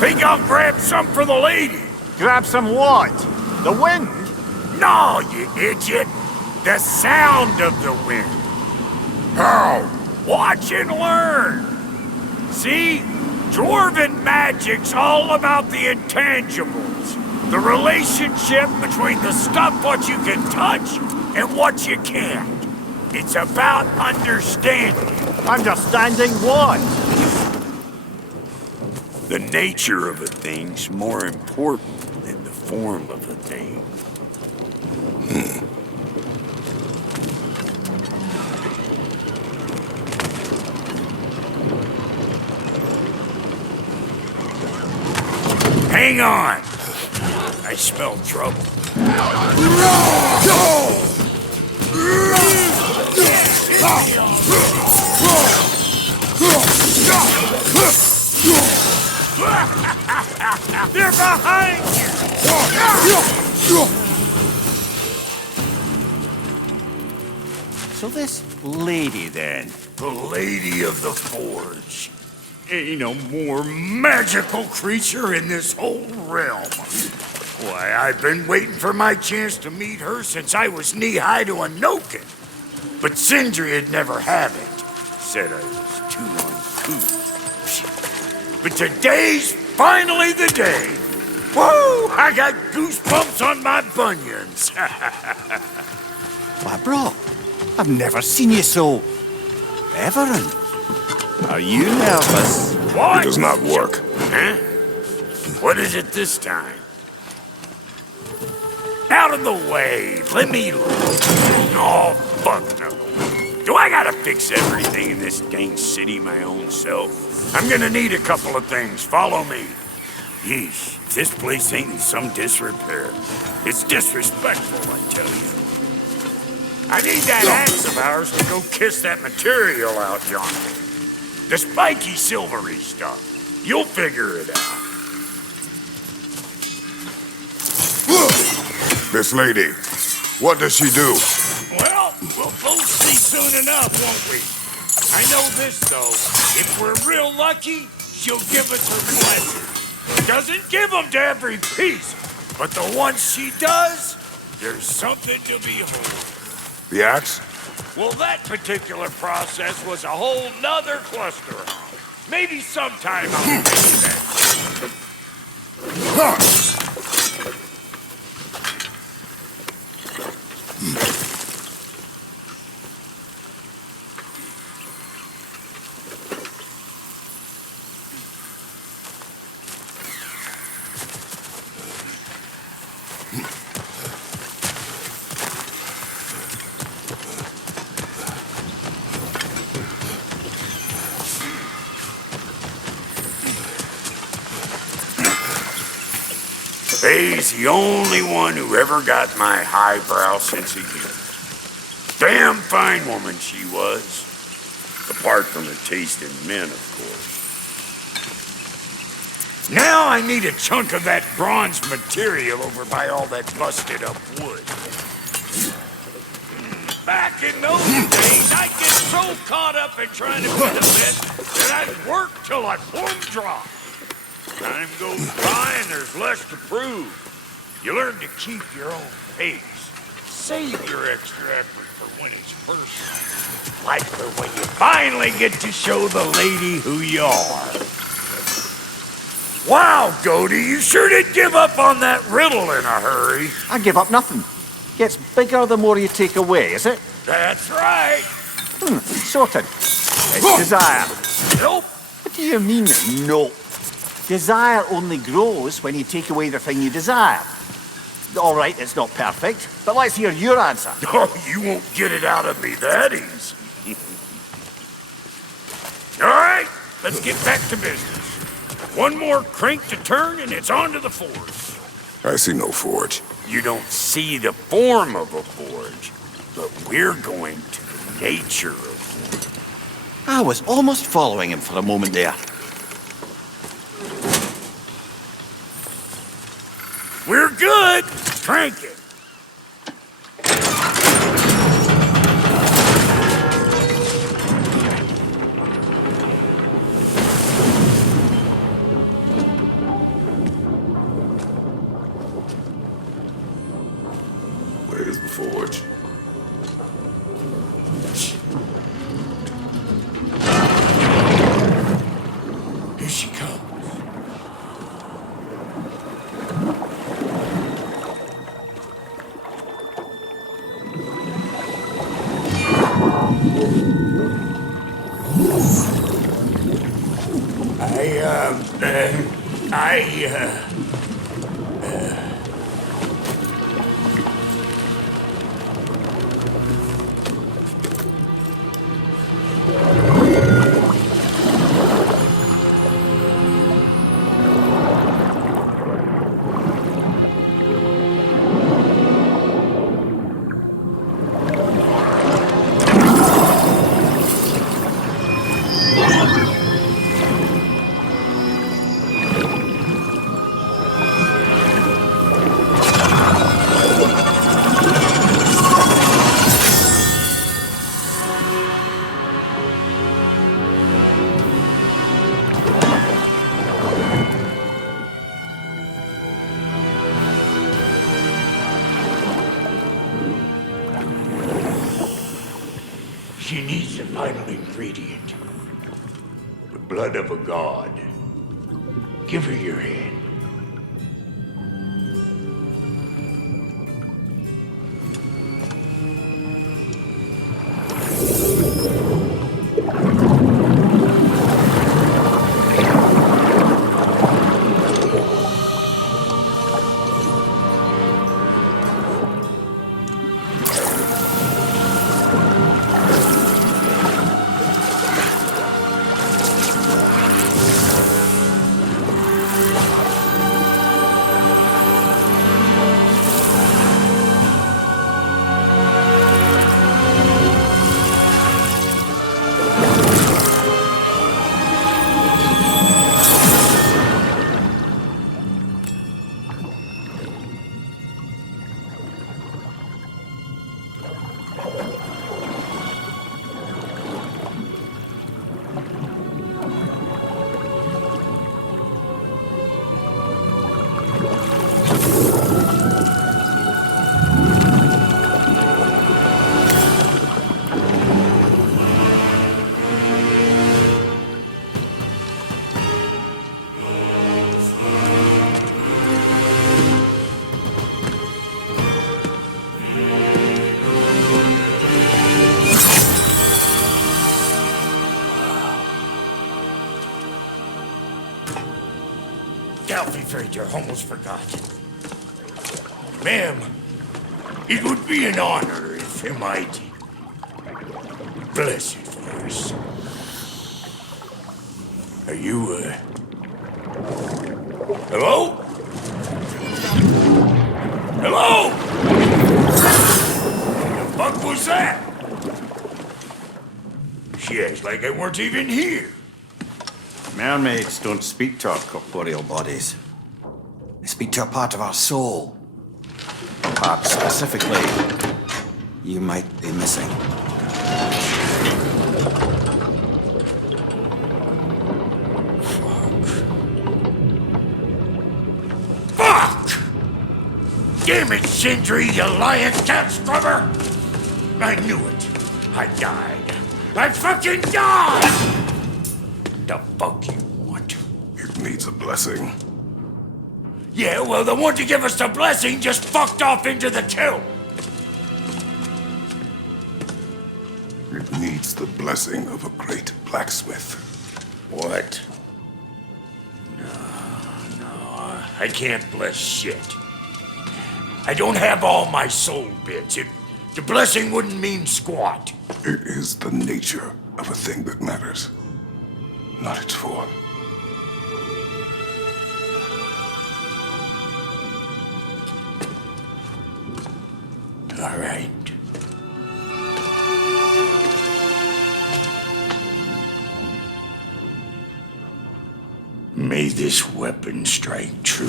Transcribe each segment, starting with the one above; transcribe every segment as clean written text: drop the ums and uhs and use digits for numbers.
Think I'll grab some for the lady? Grab some what? The wind? No, you idiot! The sound of the wind. How? Watch and learn. See? Dwarven magic's all about the intangibles. The relationship between the stuff what you can touch and what you can't. It's about understanding. Understanding what? The nature of a thing's more important than the form of a thing. Hang on! I smell trouble. They're behind you! So this lady then? The Lady of the Forge. Ain't no more magical creature in this whole realm. Why, I've been waiting for my chance to meet her since I was knee-high to a Noken. But Sindri'd never have it. Said I was too uncouth. But today's finally the day. Woo! I got goosebumps on my bunions. Why, bro, I've never seen you so reverent. Are you nervous? What? It does not work. Huh? What is it this time? Out of the way. Let me look. Oh, fuck no. Do I gotta fix everything in this dang city my own self? I'm gonna need a couple of things. Follow me. Yeesh, this place ain't in some disrepair. It's disrespectful, I tell you. I need that axe of ours to go kiss that material out yonder. The spiky, silvery stuff. You'll figure it out. This lady, what does she do? Well, we'll both see soon enough, won't we? I know this, though. If we're real lucky, she'll give us her blessing. Doesn't give them to every piece, but the ones she does, there's something to behold. The axe? Well, that particular process was a whole nother cluster. Maybe sometime I'll tell you that. Faye's the only one who ever got my highbrow sense of humor. Damn fine woman she was. Apart from the taste in men, of course. Now I need a chunk of that bronze material over by all that busted up wood. Back in those days, I'd get so caught up in trying to be the best that I'd work till I plumb drop. Time goes by and there's less to prove. You learn to keep your own pace. Save your extra effort for when it's personal. Like for when you finally get to show the lady who you are. Wow, Goldie, you sure did give up on that riddle in a hurry. I give up nothing. Gets bigger the more you take away, is it? That's right. Sorted. It's desire. Nope. What do you mean, no? Desire only grows when you take away the thing you desire. All right, it's not perfect, but let's hear your answer. Oh, you won't get it out of me that easy. All right, let's get back to business. One more crank to turn and it's on to the forge. I see no forge. You don't see the form of a forge, but we're going to the nature of one. I was almost following him for a moment there. We're good. Crank it. Where's the forge? Here she comes. She needs the final ingredient. The blood of a god. Give her your hand. I almost forgot. Ma'am, it would be an honor if you might bless it for us. Are you, hello? Hello? The fuck was that? She acts like I weren't even here. Mermaids don't speak to our corporeal bodies. They speak to a part of our soul. A part specifically you might be missing. Fuck! Damn it, Sindri, you lion cat scrubber! I knew it. I died. I fucking died! The fuck you want? It needs a blessing. Yeah, well, the one to give us the blessing just fucked off into the tomb. It needs the blessing of a great blacksmith. What? No, I can't bless shit. I don't have all my soul bits. The blessing wouldn't mean squat. It is the nature of a thing that matters, not its form. All right. May this weapon strike true.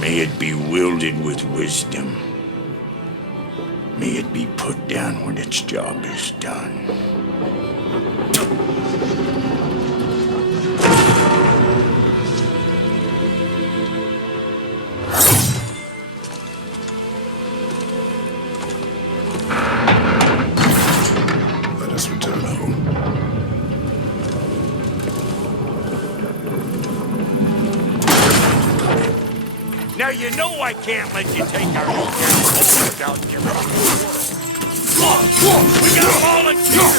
May it be wielded with wisdom. May it be put down when its job is done. Let us return home. Now you know I can't let you take our own down without giving up the world. Look, we got volunteers.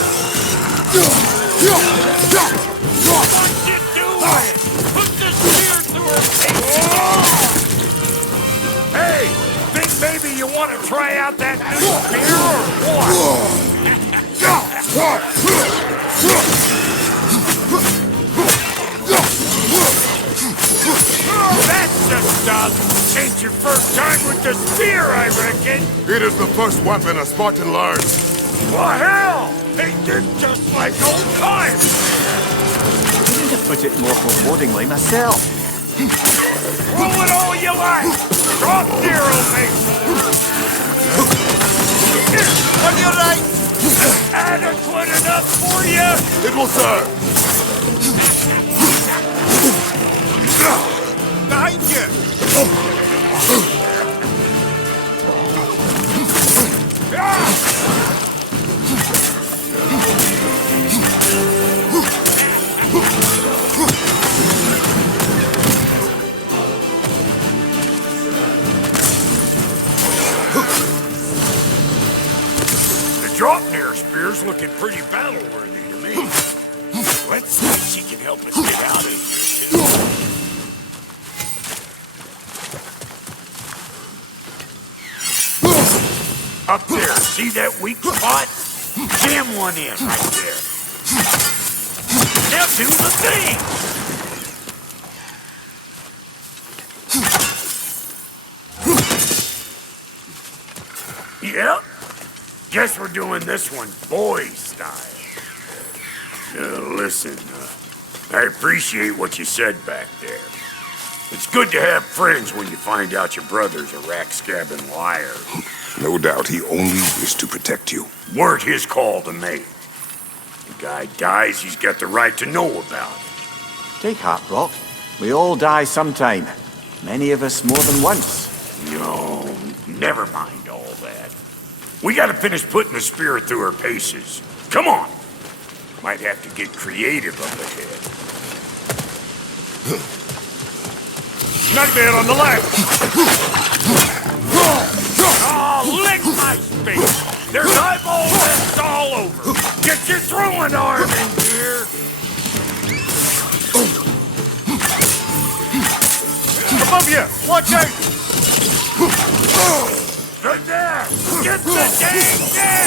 What you doing? Put the spear through her face. Hey, think maybe you want to try out that new spear or what? That's the stuff. Ain't your first time with the spear, I reckon. It is the first weapon a Spartan learns. Well, hell! Ain't this just like old times? I need to put it more forebodingly myself. Roll it all you like! Drop zero, mate! On your right! Adequate enough for you? It will serve. Behind you! The Draupnir spear's looking pretty battle-worthy to me. Let's see if she can help us get out of here, too. Up there, see that weak spot? Jam one in right there. Now do the thing! Yep. Guess we're doing this one boy style. Listen, I appreciate what you said back there. It's good to have friends when you find out your brother's a rack-scabbing liar. No doubt he only wished to protect you. Weren't his call to make. The guy dies, he's got the right to know about it. Take heart, Brock. We all die sometime. Many of us more than once. No, never mind all that. We gotta finish putting the spear through her paces. Come on! Might have to get creative up ahead. Nightmare on the left! Oh, lick my space! There's eyeball nests all over! Get your throwing arm in here! Above you! Watch out! Good there! Get the dang dead!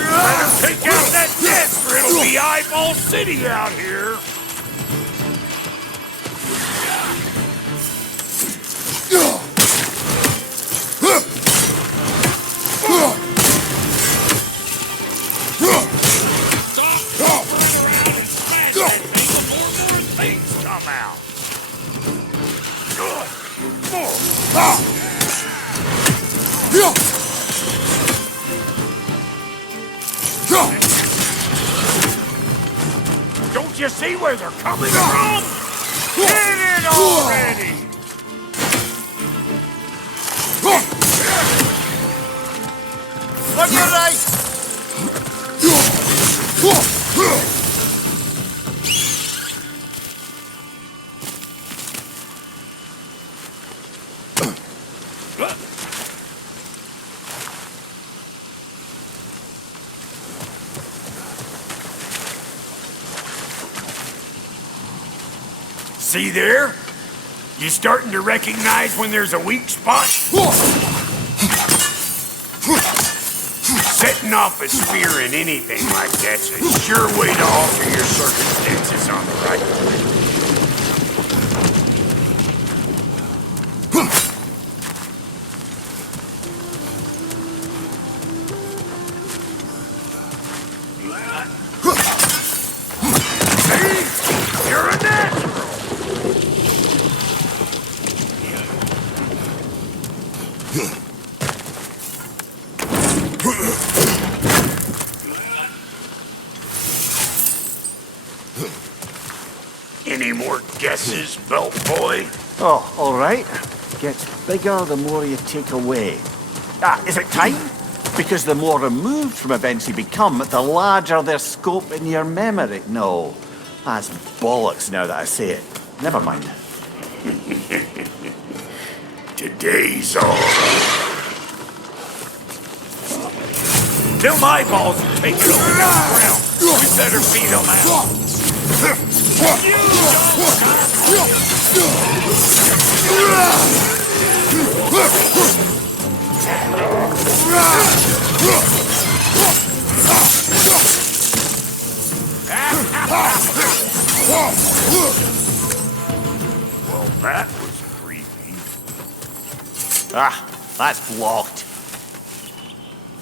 Let him take out that desk, or it'll be Eyeball City out here! Don't you see where they're coming from? Get it already! On your right! See there? You starting to recognize when there's a weak spot? Setting off a spear in anything like that's a sure way to alter your circumstances on the right way. See? You're a natural! Any more guesses, belt boy? Oh, all right. Gets bigger the more you take away. Ah, is it time? Because the more removed from events you become, the larger their scope in your memory. No, that's bollocks now that I say it. Never mind. Today's all right. Till my balls are taken over the ground, we better beat them out. Well, that was creepy. Ah, that's blocked.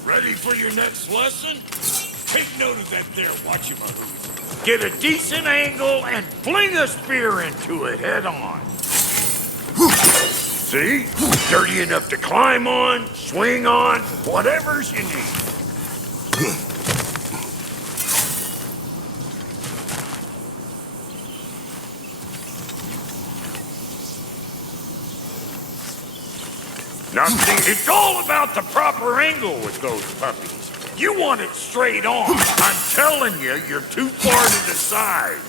Ready for your next lesson? Take note of that there watchamahoos. Get a decent angle and fling a spear into it head on. See? Sturdy enough to climb on, swing on, whatever's you need. Nothing. It's all about the proper angle with those puppies. You want it straight on. I'm telling you, you're too far to the side.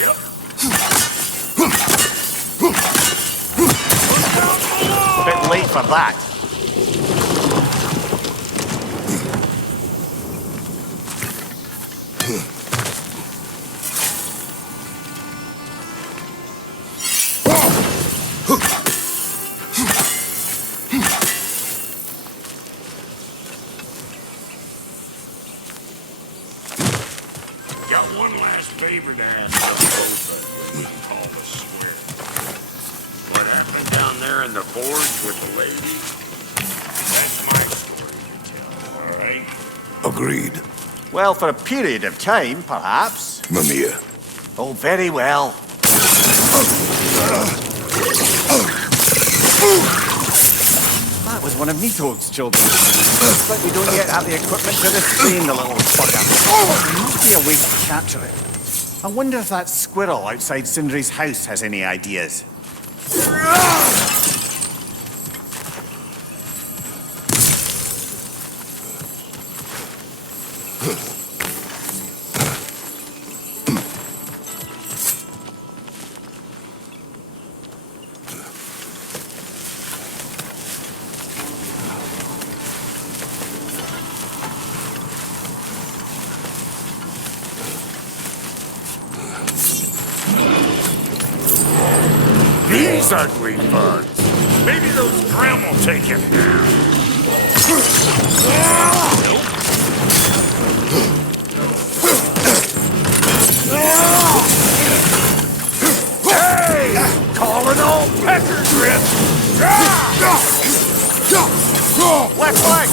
Yep. A bit late for that. Got one last favor to ask of both of you. Call the swear. What happened down there in the forge with the lady? That's my story to tell, all right? Agreed. Well, for a period of time, perhaps. Mimir. Oh, very well. That was one of Nito's children. Looks like we don't yet have the equipment to restrain the little bugger. There must be a way to capture it. I wonder if that squirrel outside Sindri's house has any ideas. These ugly bugs. Maybe those drum will take him down. Hey! Calling all pecker drift! Left leg!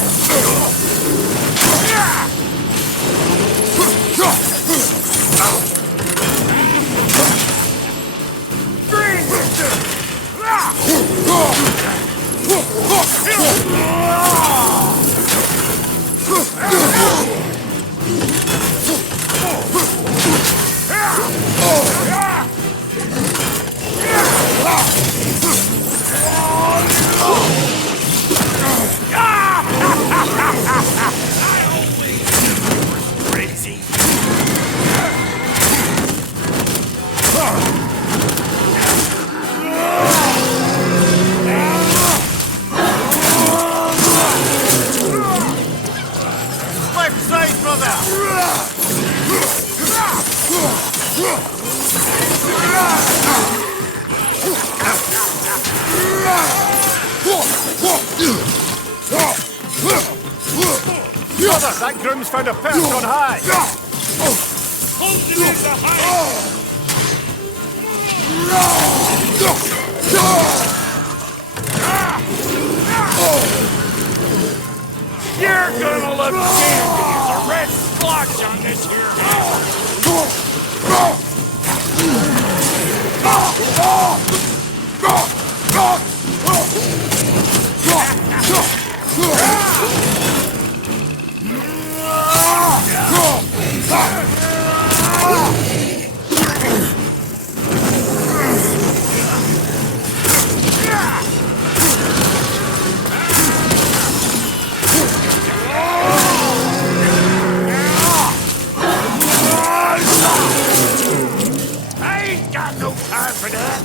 Crazy. Left side, brother! Brother, that groom's found a perch on high! Hold it in the high. You're gonna look dandy as a red splotch on this here I ain't got no time for that.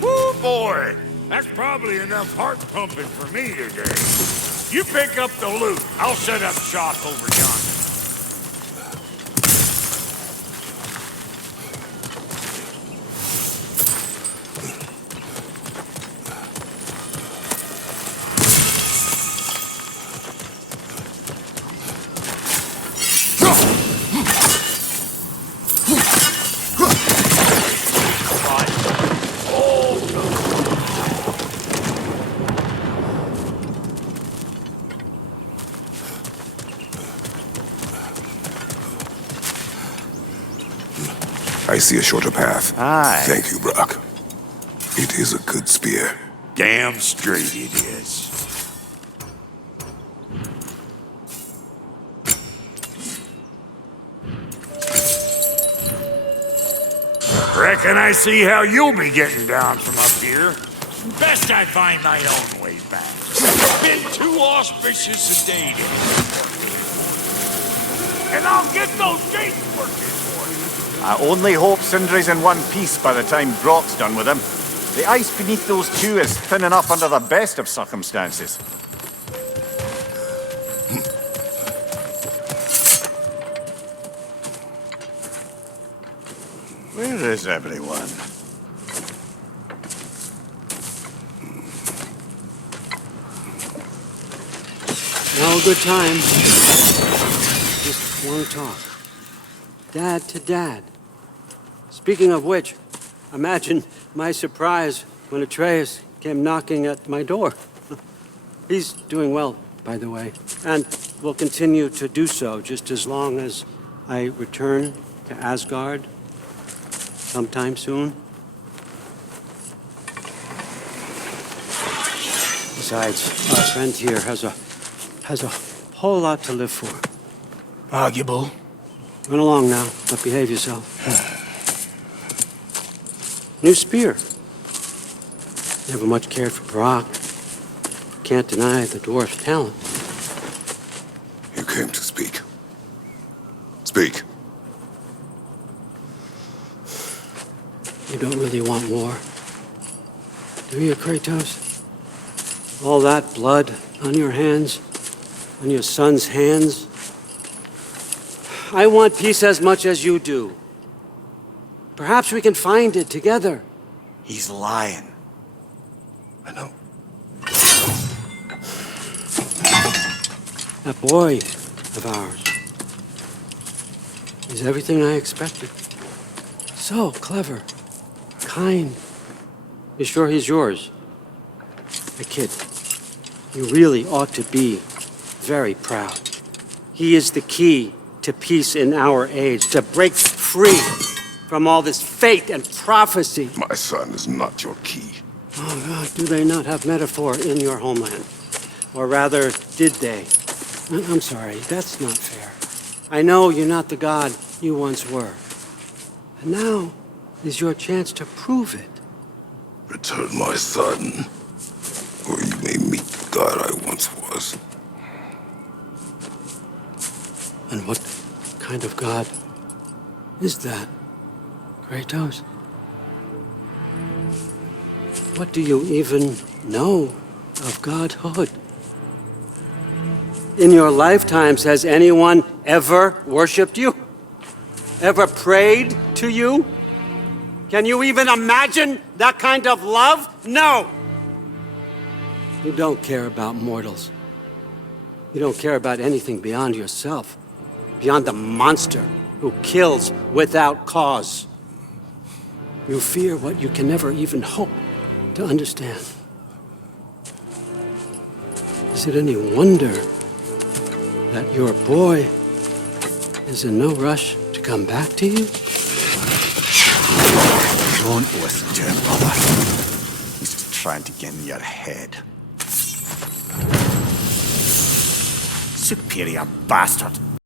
Woo, boy! That's probably enough heart pumping for me today. You pick up the loot. I'll set up shop over yonder. I see a shorter path. Aye. Thank you, Brock. It is a good spear. Damn straight it is. Reckon I see how you'll be getting down from up here. Best I find my own way back. It's been too auspicious a day today. And I'll get those gates working for you. I only hope Sindri's in one piece by the time Brock's done with him. The ice beneath those two is thin enough under the best of circumstances. Where is everyone? No good time. Just want to talk. Dad to Dad. Speaking of which, imagine my surprise when Atreus came knocking at my door. He's doing well, by the way, and will continue to do so just as long as I return to Asgard sometime soon. Besides, our friend here has a whole lot to live for. Arguable. Run along now, but behave yourself. New spear. Never much cared for Brock. Can't deny the dwarf's talent. You came to speak. Speak. You don't really want more, do you, Kratos? All that blood on your hands, on your son's hands. I want peace as much as you do. Perhaps we can find it together. He's lying. I know. That boy of ours is everything I expected. So clever, kind. You sure he's yours? A kid. You really ought to be very proud. He is the key to peace in our age, to break free from all this fate and prophecy. My son is not your key. Oh, God, do they not have metaphor in your homeland? Or rather, did they? I'm sorry, that's not fair. I know you're not the god you once were. And now is your chance to prove it. Return my son, or you may meet the god I once was. And what kind of god is that, Kratos? What do you even know of godhood? In your lifetimes, has anyone ever worshipped you? Ever prayed to you? Can you even imagine that kind of love? No! You don't care about mortals. You don't care about anything beyond yourself, beyond the monster who kills without cause. You fear what you can never even hope to understand. Is it any wonder that your boy is in no rush to come back to you? Don't listen to him, brother. He's just trying to get in your head. Superior bastard.